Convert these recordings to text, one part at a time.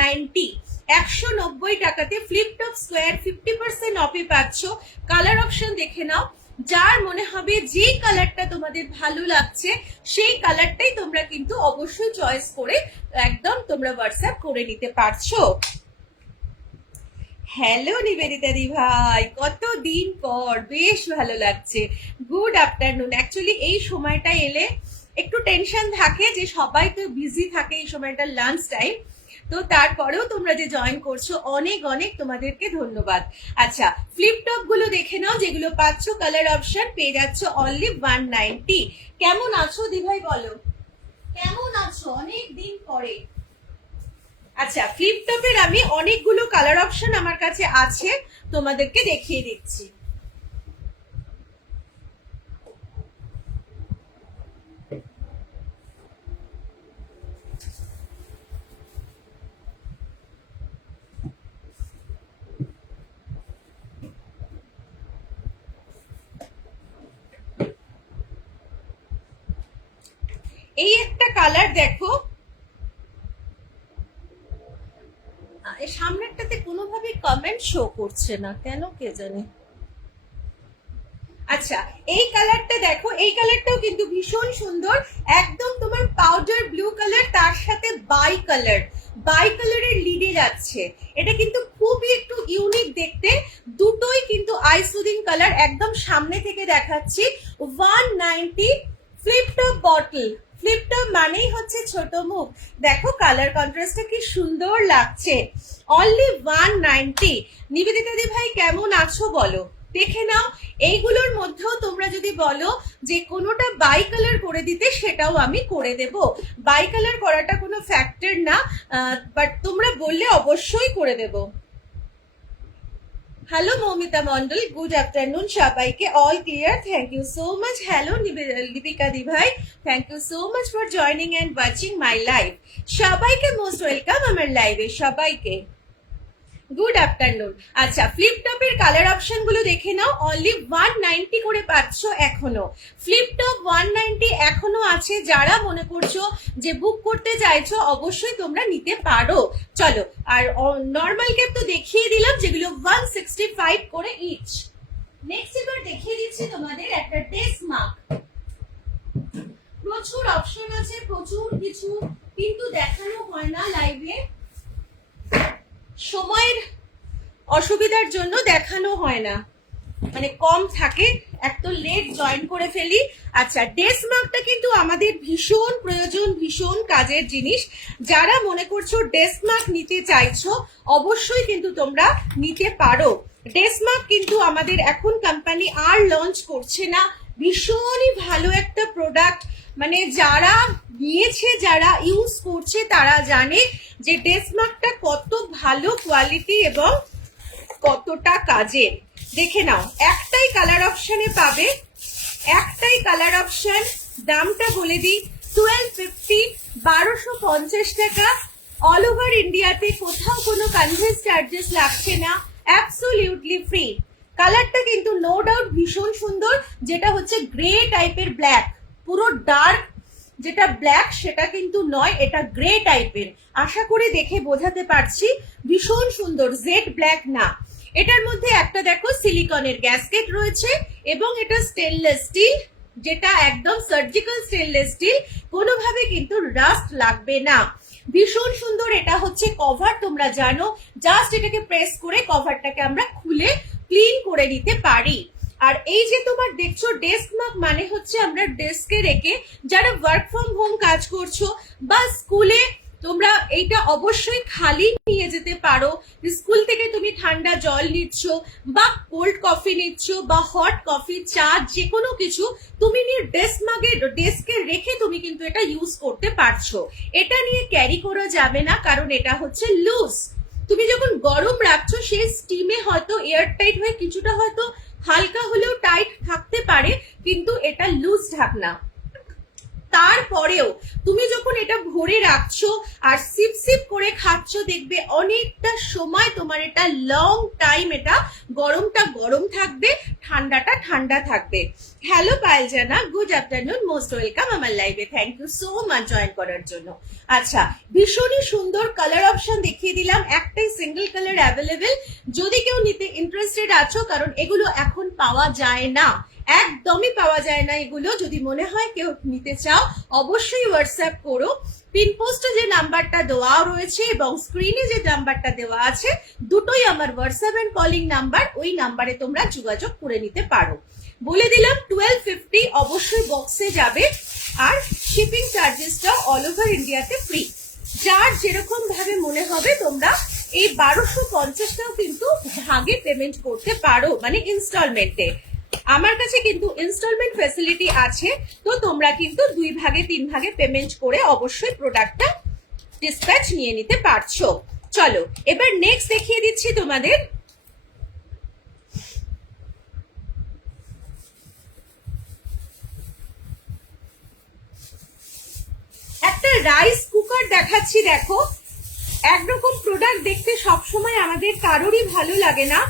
190, 190 টাকাতে flip top square 50% অফে পাচ্ছ। Colour option দেখে নাও, যার মনে হবে যে কালারটা তোমাদের ভালো লাগছে সেই কালারটাই তোমরা কিন্তু অবশ্যই চয়েস করে একদম তোমরা হোয়াটসঅ্যাপ করে নিতে পারছো। হ্যালো নিবেদিতা দি ভাই, কতদিন পর, বেশ ভালো লাগছে। Good afternoon. অ্যাকচুয়ালি এই সময়টা এলে একটু টেনশন থাকে যে সবাই তো বিজি থাকে এই সময়টা, লাঞ্চ টাইম, তো তারপরেও তোমরা যে জয়েন করছো অনেক অনেক তোমাদেরকে ধন্যবাদ। আচ্ছা, ফ্লিপ টপ গুলো দেখে নাও, যেগুলো পাচ্ছ কালার অপশন পেয়ে যাচ্ছ অনলি 190। কেমন আছো দিভাই বলো, কেমন আছো অনেক দিন পরে? আচ্ছা, ফ্লিপ টপের আমি অনেকগুলো কালার অপশন আমার কাছে আছে, তোমাদেরকে দেখিয়ে দিচ্ছি। এই একটা কালার দেখো, সামনেরটাতে কোনোভাবে কমেন্ট শো করছে না কেন কে জানে। আচ্ছা, এই কালারটা দেখো, এই কালারটাও কিন্তু ভীষণ সুন্দর, একদম তোমার পাউডার ব্লু কালার, তার সাথে বাই কালারের লিডে যাচ্ছে। এটা কিন্তু খুবই একটু ইউনিক দেখতে, দুটোই কিন্তু আই সুদিং কালার। একদম সামনে থেকে দেখাচ্ছি, 190 flip top bottle. Flip top মানেই হচ্ছে ছোট মুখ, দেখো কালার কন্ট্রাস্টটা কি সুন্দর লাগছে। অনলি 190। নিবেদিতা দি ভাই কেমন আছো বলো, দেখে নাও। এইগুলোর মধ্যেও তোমরা যদি বলো যে কোনোটা বাই কালার করে দিতে, সেটাও আমি করে দেব। বাই কালার করাটা কোনো ফ্যাক্টর না, বাট তোমরা বললে অবশ্যই করে দেব। Hello Moumita Mondal, good afternoon সবাইকে, all clear, thank you so much. Hello Dipika di ভাই, thank you so much for joining and watching my live. সবাইকে মোস্ট ওয়েলকাম আমার লাইভে, সবাইকে গুড আফটারনুন। আচ্ছা, ফ্লিপ টপের কালার অপশন গুলো দেখে নাও, অনলি 190 করে পাচ্ছ এখনো। ফ্লিপ টপ 190 এখনো আছে, যারা মনে করছো যে বুক করতে চাইছো অবশ্যই তোমরা নিতে পারো। চলো, আর নর্মাল ক্যাপ তো দেখিয়ে দিলাম, যেগুলো 165 করে ইচ। নেক্সট এবার দেখিয়ে দিচ্ছি তোমাদের একটা টেস্ট মার্ক। প্রচুর অপশন আছে, প্রচুর কিছু, কিন্তু দেখানো হয় না লাইভে, সময়ের অসুবিধার জন্য দেখানো হয় না, মানে কম থাকে, এত লেট জয়েন করে ফেলি। আচ্ছা, ডেস্ক মার্কটা কিন্তু আমাদের ভীষণ প্রয়োজন, ভীষণ কাজের জিনিস। যারা মনে করছো ডেস্ক মার্ক নিতে চাইছো অবশ্যই কিন্তু তোমরা নিতে পারো। ডেস্ক মার্ক কিন্তু আমাদের এখন কোম্পানি আর লঞ্চ করছে না, ভীষণই ভালো একটা প্রোডাক্ট, মানে যারা নিয়েছে, যারা ইউজ করছে তারা জানে যে ডেস্ক মার্কটা কত ভালো কোয়ালিটি এবং কতটা কাজের। দেখে নাও, একটাই কালার অপশনে পাবে, একটাই কালার অপশন। দামটা বলে দিই, 1250, 1250 টাকা। অল ওভার ইন্ডিয়াতে কোথাও কোনো কনভেন্স চার্জেস লাগছে না, অ্যাবসলিউটলি ফ্রি। কালারটা কিন্তু নো ডাউট ভীষণ সুন্দর, যেটা হচ্ছে গ্রে টাইপের ব্ল্যাক, পুরো ডার্ক যেটা ব্ল্যাক সেটা কিন্তু নয়, এটা গ্রে টাইপের। আশা করি দেখে বোঝাতে পারছি, ভীষণ সুন্দর, জেড ব্ল্যাক না। এটার মধ্যে একটা দেখো সিলিকনের গ্যাসকেট রয়েছে, এবং এটা স্টেনলেস স্টিল, যেটা একদম সার্জিক্যাল স্টেনলেস স্টিল, কোনোভাবে কিন্তু রাস্ট লাগবে না। ভীষণ সুন্দর। এটা হচ্ছে কভার, তোমরা জানো, জাস্ট এটাকে প্রেস করে কভারটাকে আমরা খুলে ক্লিন করে নিতে পারি। আর এই যে তোমার দেখছো ডেস্ক মার্ক, মানে হচ্ছে আমরা ডেস্কে রেখে, যারা ওয়ার্ক ফ্রম হোম কাজ করছো বা স্কুলে, তোমরা এইটা অবশ্যই খালি নিয়ে যেতে পারো। স্কুল থেকে তুমি ঠান্ডা জল নিচ্ছ বা কোল্ড কফি নিচ্ছ বা হট কফি, চা, যে কোনো কিছু তুমি নিয়ে ডেস্কে রেখে তুমি কিন্তু এটা ইউজ করতে পারছো। এটা নিয়ে ক্যারি করা যাবে না, কারণ এটা হচ্ছে লুজ। তুমি যখন গরম রাখছো সেই স্টিমে হয়তো এয়ার টাইট হয়ে কিছুটা হয়তো হালকা হলেও টাইট থাকতে পারে, কিন্তু এটা লুজ ঢাকনা। তারপরেও তুমি যখন এটা ভরে রাখছো আর সিপ সিপ করে খাচ্ছ, দেখবে অনেকটা সময় তোমার এটা লং টাইম এটা গরমটা গরম থাকবে, ঠান্ডাটা ঠান্ডা থাকবে। Hello Payel Jana, good afternoon, most welcome আমার লাইভে। Thank you so much join করার জন্য। আচ্ছা, ভীষণই সুন্দর কালার অপশন দেখিয়ে দিলাম, একটাই সিঙ্গেল কালার অ্যাভেলেবেল। যদি কেউ নিতে ইন্টারেস্টেড আছো, কারণ এগুলো এখন পাওয়া যায় না, একদমই পাওয়া যায় না এগুলো। যদি মনে হয় কেউ নিতে চাও, অবশ্যই হোয়াটসঅ্যাপ করো। পিনপোস্টে যে নাম্বারটা দেওয়া রয়েছে এবং স্ক্রিনে যে নাম্বারটা দেওয়া আছে, দুটোই আমার হোয়াটসঅ্যাপ এন্ড কলিং নাম্বার। ওই নাম্বারে তোমরা যোগাযোগ করে নিতে পারো। বলে দিলাম 1250 অবশ্যই বক্সে যাবে, আর শিপিং চার্জেসটা অল ওভার ইন্ডিয়াতে ফ্রি। যার যেরকম ভাবে মনে হবে তোমরা এই 1250টাও কিন্তু ভাগে পেমেন্ট করতে পারো, মানে ইনস্টলমেন্টে। আমার কাছে কিন্তু ইনস্টলমেন্ট ফ্যাসিলিটি আছে, তো তোমরা কিন্তু 2 ভাগে 3 ভাগে পেমেন্ট করে অবশ্যই প্রোডাক্টটা ডিসপ্যাচ নিয়ে নিতে পারছো। চলো এবার নেক্সট দেখিয়ে দিচ্ছি তোমাদের। একটা রাইস কুকার দেখাচ্ছি, দেখো। একরকম প্রোডাক্ট দেখতে সবসময় আমাদের কারোরই ভালো লাগে না।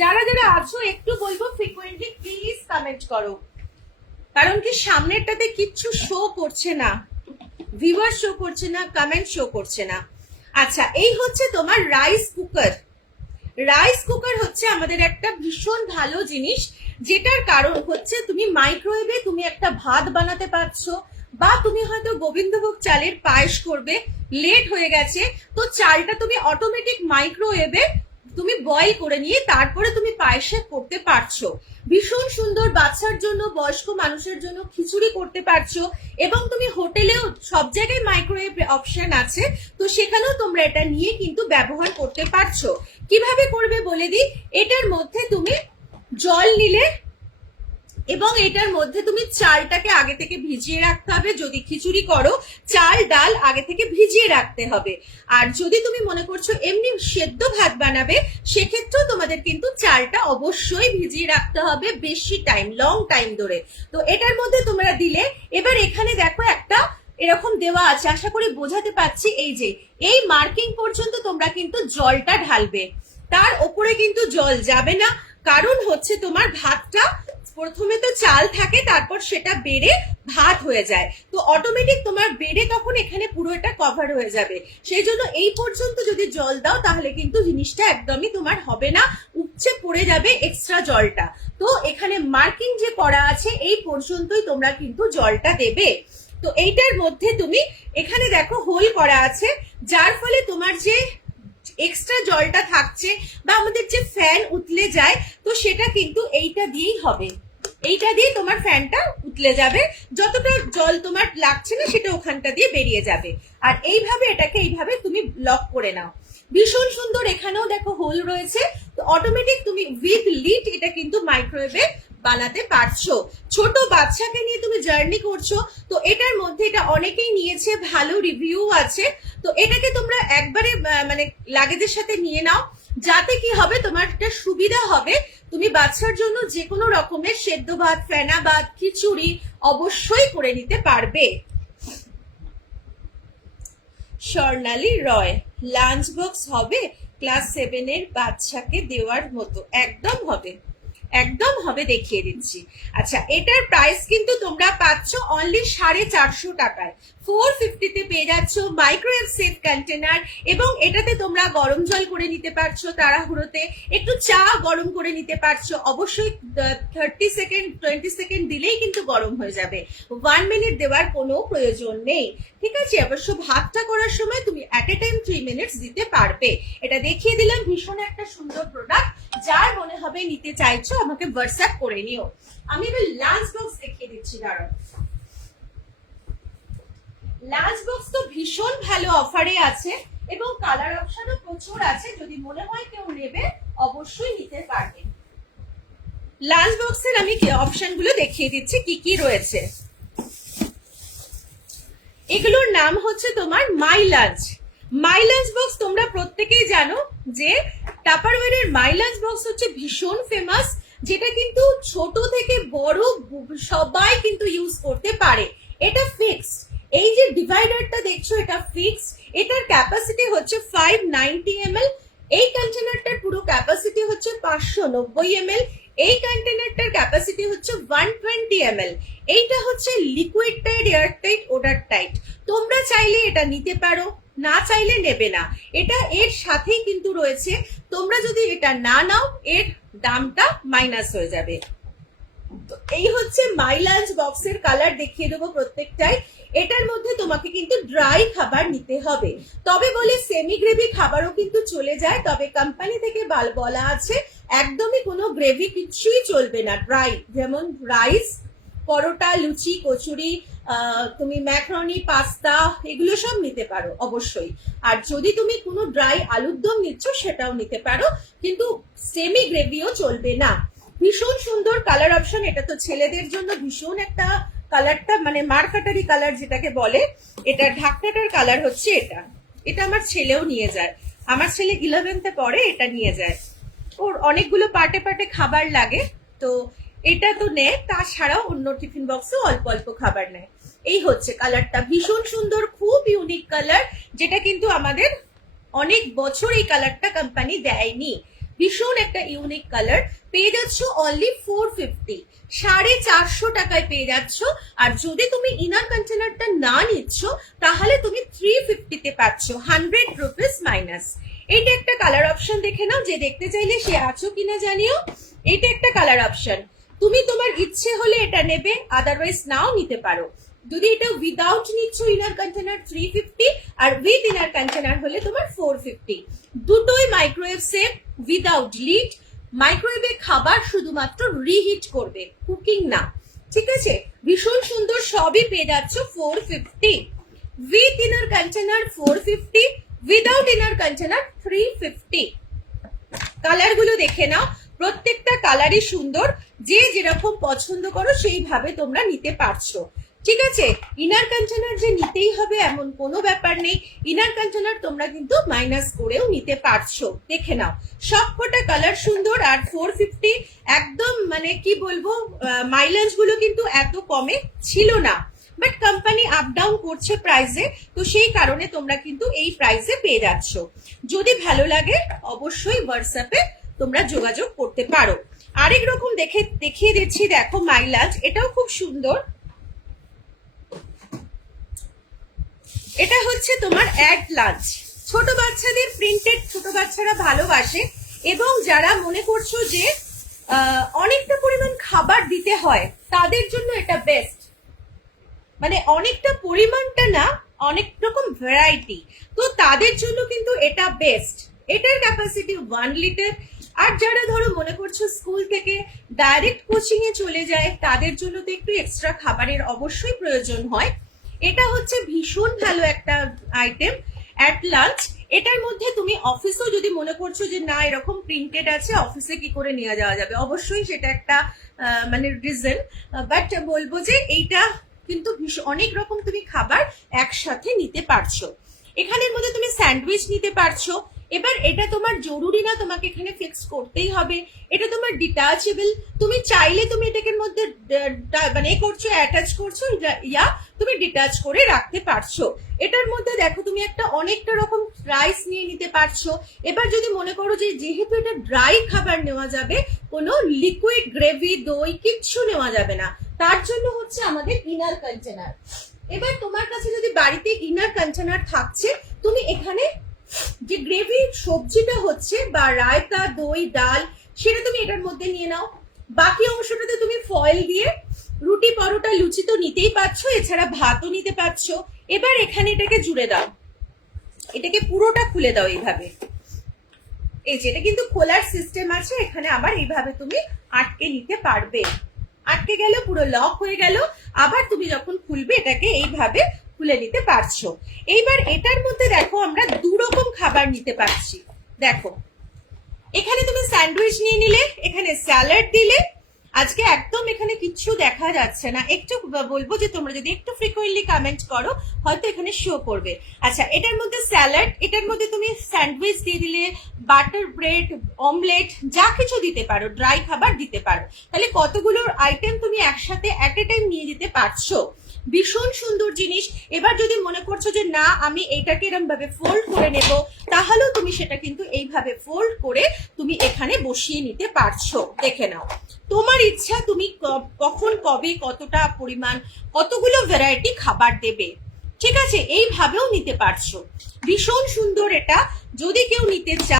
যারা যারা আছো একটু বলবো ফ্রিকোয়েন্টলি প্লিজ কমেন্ট করো, কারণ কি সামনেরটাতে কিচ্ছু শো করছে না, ভিউয়ার শো করছে না, কমেন্ট শো করছে না। আচ্ছা, এই হচ্ছে তোমার রাইস কুকার। রাইস কুকার হচ্ছে আমাদের একটা ভীষণ ভালো জিনিস, যেটার কারণ হচ্ছে তুমি মাইক্রোওয়েভে তুমি একটা ভাত বানাতে পারছো, বা তুমি হয়তো গোবিন্দভোগ চালের পায়েস করবে, লেট হয়ে গেছে, তো চালটা তুমি অটোমেটিক মাইক্রোওয়েভে তুমি বয়েল করে নিয়ে তারপরে তুমি পায়েসে করতে পারছো। ভীষণ সুন্দর, বাচ্চার জন্য, বয়স্ক মানুষের জন্য খিচুড়ি করতে পারছো। এবং তুমি হোটেলেও সব জায়গায় মাইক্রোওয়েভ অপশন আছে, তো সেখানেও তোমরা এটা নিয়ে কিন্তু ব্যবহার করতে পারছো। কিভাবে করবে বলে দিই। এটার মধ্যে তুমি জল নিলে এবং এটার মধ্যে তুমি চালটাকে আগে থেকে ভিজিয়ে রাখতে হবে। যদি খিচুড়ি করো, চাল ডাল আগে থেকে ভিজিয়ে রাখতে হবে। আর যদি তুমি মনে করছো এমনি সেদ্ধ ভাত বানাবে, সেক্ষেত্রেও তোমাদের কিন্তু চালটা অবশ্যই ভিজিয়ে রাখতে হবে বেশি টাইম, লং টাইম ধরে। তো এটার মধ্যে তোমরা দিলে, এবার এখানে দেখো একটা এরকম দেওয়া আছে, আশা করি বোঝাতে পারছি। এই যে এই মার্কিং পর্যন্ত তোমরা কিন্তু জলটা ঢালবে, তার ওপরে কিন্তু জল যাবে না। কারণ হচ্ছে তোমার ভাতটা প্রথমে তো চাল থাকে, তারপর সেটা বেড়ে ভাত হয়ে যায়, তো অটোমেটিক তোমার বেড়ে তখন এখানে পুরো এটা কভার হয়ে যাবে। সেই জন্য এই পর্যন্ত যদি জল দাও, তাহলে কিন্তু জিনিসটা একদমই তোমার হবে না, উপচে পড়ে যাবে এক্সট্রা জলটা। তো এখানে মার্কিং যে করা আছে, এই পর্যন্তই তোমরা কিন্তু জলটা দেবে। তো এইটার মধ্যে তুমি এখানে দেখো হোল করা আছে, যার ফলে তোমার যে এক্সট্রা জলটা থাকছে বা আমাদের যে ফ্যান উতলে যায়, তো সেটা কিন্তু এইটা দিয়েই হবে। এইটা দিয়ে তোমার ফ্যানটা উতলে যাবে, যতটা জল তোমার লাগছে না সেটা ওখানটা দিয়ে বেরিয়ে যাবে। আর এইভাবে এটাকে এইভাবে তুমি লক করে নাও। ভীষণ সুন্দর, এখানেও দেখো হোল রয়েছে, তো অটোমেটিক তুমি উইথ লিড এটা কিন্তু মাইক্রোওয়েভে বানাতে পারছো। ছোট বাচ্চাকে নিয়ে তুমি জার্নি করছো, তো এটার মধ্যে এটা অনেকেই নিয়েছে, ভালো রিভিউ আছে। তো এটাকে তোমরা একবারে মানে লাগেজের সাথে নিয়ে নাও, যাতে কি হবে তোমার একটা সুবিধা হবে। তুমি বাচ্চার জন্য যে কোনো রকমের সেদ্ধ ভাত, ফেনা ভাত, খিচুড়ি অবশ্যই করে নিতে পারবে। স্বর্ণালী রয়, লাঞ্চ বক্স হবে ক্লাস 7 এর বাচ্চাকে দেওয়ার মতো? একদম হবে, একদম হবে, দেখিয়ে দিচ্ছি। আচ্ছা, এটার প্রাইস কিন্তু তোমরা পাচ্ছ অনলি 450 টাকায়। 450 পেয়ে যাচ্ছ মাইক্রোওয়েভ সেফ কন্টেনার, এবং এটাতে তোমরা গরম জল করে নিতে পারছো, তাড়াহুড়োতে একটু চা গরম করে নিতে পারছো। অবশ্যই 30 সেকেন্ড 20 সেকেন্ড দিলেই কিন্তু গরম হয়ে যাবে, 1 মিনিট দেওয়ার কোনো প্রয়োজন নেই। ঠিক আছে, অবশ্য ভাতটা করার সময় তুমি অ্যাট এ টাইম 3 মিনিটস দিতে পারবে। এটা দেখিয়ে দিলাম, ভীষণ একটা সুন্দর প্রোডাক্ট। যার মনে হবে নিতে চাইছো আমাকে হোয়াটসঅ্যাপ করে নিও। আমি এবার লাঞ্চ বক্স দেখিয়ে দিচ্ছি, দাঁড়াও। লাঞ্চ বক্স তো ভীষণ ভালো অফারে আছে এবং কালার অপশনও প্রচুর আছে, যদি মনে হয় কেউ নেবে অবশ্যই নিতে পারবে। লাঞ্চ বক্সের আমি অপশনগুলো দেখিয়ে দিচ্ছি কি কি রয়েছে। এগুলোর নাম হচ্ছে তোমার my lunch. My lunch box তোমরা প্রত্যেকেই জানো যে টাপারওয়্যারের মাই লাঞ্চ বক্স হচ্ছে ভীষণ ফেমাস, যেটা কিন্তু ছোট থেকে বড় সবাই কিন্তু ইউজ করতে পারে। এটা ফিক্সড। এই যে ডিভাইডারটা দেখছো এটা ফিক্সড, এটার ক্যাপাসিটি হচ্ছে 590 ml। এই কন্টেনারটার পুরো ক্যাপাসিটি হচ্ছে 590 ml। এই কন্টেনারটার ক্যাপাসিটি হচ্ছে 120 ml। এইটা হচ্ছে liquid tight, air tight, order tight. তোমরা চাইলে এটা নিতে পারো, না চাইলে নেবে না, এটা এর সাথেই কিন্তু রয়েছে। তোমরা যদি এটা না নাও এর দামটা মাইনাস হয়ে যাবে। তো এই হচ্ছে মাই লাঞ্চ বক্সের কালার, দেখিয়ে দেবো প্রত্যেকটাই। এটার মধ্যে তোমাকে কিন্তু ড্রাই খাবার নিতে হবে, তবে বলে সেমি গ্রেভি খাবারও কিন্তু চলে যায়, তবে কোম্পানি থেকে বলা আছে একদমই কোনো গ্রেভি কিছুই চলবে না, ড্রাই। যেমন রাইস, পরোটা, লুচি, কচুরি, তুমি ম্যাকারনি, পাস্তা, এগুলো সব নিতে পারো অবশ্যই। আর যদি তুমি কোনো ড্রাই আলুর দম নিচ্ছ সেটাও নিতে পারো, কিন্তু সেমি গ্রেভিও চলবে না। ভীষণ সুন্দর কালার অপশন, এটা তো ছেলেদের জন্য ভীষণ একটা কালারটা, মানে মার্কাটারি কালার যেটাকে বলে। এটা ঢাকনাটার কালার হচ্ছে এটা। এটা আমার ছেলেও নিয়ে যায়, আমার ছেলে 11th-এ পড়ে, এটা নিয়ে যায়। ওর অনেকগুলো পার্টে পার্টে খাবার লাগে, তো এটা তো নেয়, তাছাড়াও অন্য টিফিন বক্সেও অল্প অল্প খাবার নেয়। এই হচ্ছে কালারটা, ভীষণ সুন্দর, খুব ইউনিক কালার, যেটা কিন্তু আমাদের অনেক বছর এই কালারটা কোম্পানি দেয়নি। ভীষণ একটা ইউনিক কালার। পেয়ে যাচ্ছ অনলি 450, 450 টাকায় পেয়ে যাচ্ছ। আর যদি তুমি ইনার কন্টেনারটা না নিচ্ছ তাহলে তুমি 350-তে পাচ্ছ, 100 রুপিস মাইনাস। এইটা একটা কালার অপশন, দেখে নাও, যে দেখতে চাইলে সে আছো কিনা জানিও। এইটা একটা কালার অপশন, তুমি তোমার ইচ্ছে হলে এটা নেবে, আদারওয়াইজ নাও নিতে পারো। যদি এটা উইদাউট নিচ্ছ ইনার কন্টেনার 350, আর উইথ ইনার কন্টেনার হলে তোমার 450। দুটোই মাইক্রোওয়েভ সেফ, উইদাউট লিড। মাইক্রোওয়েভে খাবার শুধুমাত্র রিহিট করবে, কুকিং না, ঠিক আছে? ভীষণ সুন্দর, সবই পেয়ে যাচ্ছ 450। With inner container 450, without inner container 350। Colour গুলো দেখে নাও, প্রত্যেকটা কালারই সুন্দর, যে যেরকম পছন্দ করো সেইভাবে তোমরা নিতে পারছো, ঠিক আছে? ইনার কন্টেনার যে নিতেই হবে এমন কোনো ব্যাপার নেই, ইনার কন্টেনার তোমরা কিন্তু মাইনাস করেও নিতে পারছো। দেখে নাও, সবকটা কালার সুন্দর। আর 450 একদম, মানে কি বলবো, মাইলেজ গুলো কিন্তু এত কমে ছিল না, বাট কোম্পানি আপ ডাউন করছে প্রাইসে, তো সেই কারণে তোমরা কিন্তু এই প্রাইসে পেয়ে যাচ্ছ। যদি ভালো লাগে অবশ্যই হোয়াটসঅ্যাপে তোমরা যোগাযোগ করতে পারো। আরেক রকম দেখিয়ে দিচ্ছি, দেখো মাই লাঞ্চ, এটাও খুব সুন্দর। এটা হচ্ছে তোমার অ্যাড লাঞ্চ, ছোট বাচ্চাদের প্রিন্টেড, ছোট বাচ্চারা ভালোবাসে, এবং যারা মনে করছো যে অনেকটা পরিমাণ খাবার দিতে হয় তাদের জন্য এটা বেস্ট। মানে অনেকটা পরিমাণটা না, অনেক রকম ভ্যারাইটি, তো তাদের জন্য কিন্তু এটা বেস্ট। এটার ক্যাপাসিটি 1 লিটার। আর যারা ধরো মনে করছো স্কুল থেকে ডাইরেক্ট কোচিং এ চলে যায়, তাদের জন্য তো একটু এক্সট্রা খাবারের অবশ্যই প্রয়োজন হয়। এটা হচ্ছে ভীষণ ভালো একটা আইটেম, অ্যাট লাঞ্চ। এটার মধ্যে তুমি অফিসেও যদি মনে করছো যে না এরকম প্রিন্টেড আছে, অফিসে কি করে নিয়ে যাওয়া যাবে, অবশ্যই সেটা একটা মানে রিজন, বাট বলবো যে এইটা কিন্তু অনেক রকম তুমি খাবার একসাথে নিতে পারছো। এখানের মধ্যে তুমি স্যান্ডউইচ নিতে পারছো। এবার এটা তোমার জরুরি না তোমাকে এখানে ফিক্স করতেই হবে, এটা তোমার ডিটাচেবল। তুমি চাইলে তুমি এটাকে মধ্যে মানে করছো, অ্যাটাচ করছো, ইয়া তুমি ডিটাচ করে রাখতে পারছো। এটার মধ্যে দেখো তুমি একটা অনেকটা রকম রাইস নিয়ে নিতে পারছো। এবার যদি মনে করো যে যেহেতু এটা ড্রাই খাবার নেওয়া যাবে, কোনো লিকুইড গ্রেভি, দই কিচ্ছু নেওয়া যাবে না, তার জন্য হচ্ছে আমাদের ইনার কন্টেনার। এবার তোমার কাছে যদি বাড়িতে ইনার কন্টেনার থাকছে, তুমি এখানে যে গ্রেভি সবজিটা হচ্ছে বা রায়তা, দই, ডাল, সেটা তুমি এটার মধ্যে নিয়ে নাও। বাকি অংশটাতে তুমি ফয়েল দিয়ে রুটি, পরোটা, লুচি তো নিতেই পারছো, এছাড়া ভাতও নিতে পারছো। এবার এখানে এটাকে জুড়ে দাও, এটাকে পুরোটা খুলে দাও এইভাবে। এই যে এটা কিন্তু খোলার সিস্টেম আছে, এখানে আবার এইভাবে তুমি আটকে নিতে পারবে। আটকে গেল, পুরো লক হয়ে গেল। আবার তুমি যখন খুলবে এটাকে এইভাবে খুলে নিতে পারছো। এইবার এটার মধ্যে দেখো আমরা 2 রকম খাবার নিতে পারছি। দেখো এখানে তুমি স্যান্ডউইচ নিয়ে নিলে, এখানে স্যালাড দিলে। আজকে একদম এখানে কিচ্ছু দেখা যাচ্ছে না, একটু বলবো যে তোমরা যদি একটু ফ্রিকোয়েন্টলি কমেন্ট করো হয়তো এখানে শো করবে। আচ্ছা, এটার মধ্যে স্যালাড, এটার মধ্যে তুমি স্যান্ডউইচ দিয়ে দিলে, বাটার ব্রেড, অমলেট, যা কিছু দিতে পারো, ড্রাই খাবার দিতে পারো। তাহলে কতগুলো আইটেম তুমি একসাথে অ্যাট এ টাইম নিয়ে যেতে পারছো। ভীষণ সুন্দর জিনিস। এবার যদি মনে করছো যে না আমি এইটাকে এরকম ভাবে ফোল্ড করে নেব, তাহলেও তুমি সেটা কিন্তু এইভাবে ফোল্ড করে তুমি এখানে বসিয়ে নিতে পারছো। দেখে নাও, তোমার ইচ্ছা তুমি কখন কবে কতটা পরিমাণ কতগুলো ভ্যারাইটি খাবার দেবে, ঠিক আছে, এইভাবেও নিতে পারছো। ভীষণ সুন্দর এটা, যদি কেউ নিতে চায়